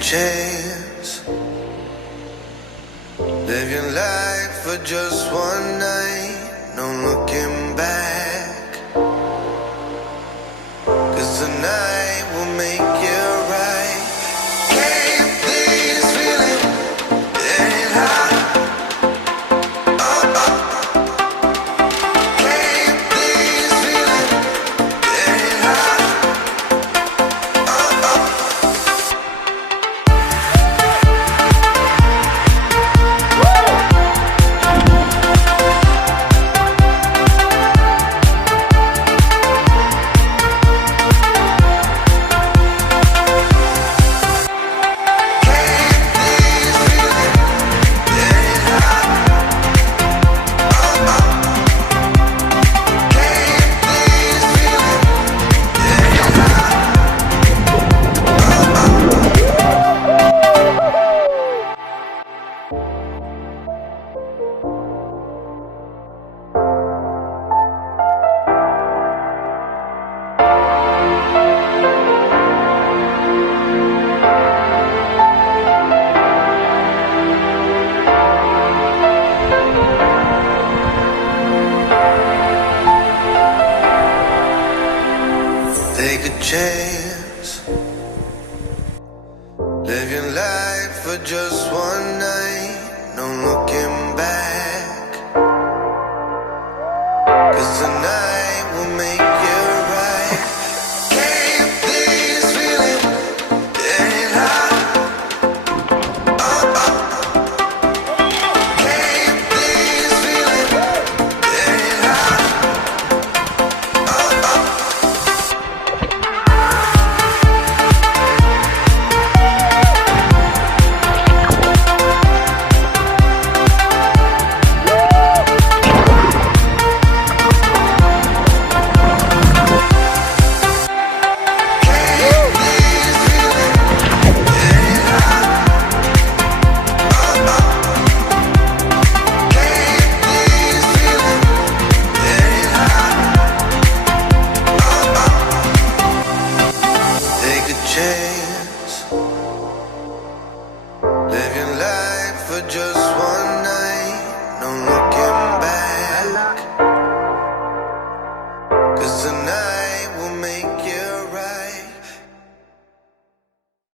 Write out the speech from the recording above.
chance. Live your life for just one night, no looking back. 'Cause tonight will make you right. Can't this feeling getting hot? Can't this feeling getting hot? Take a chance. Live your life for just one night, no looking back. 'Cause tonight will make you right. Can't this feeling getting hot? Can't this feeling getting hot? Take a chance. Live your life for just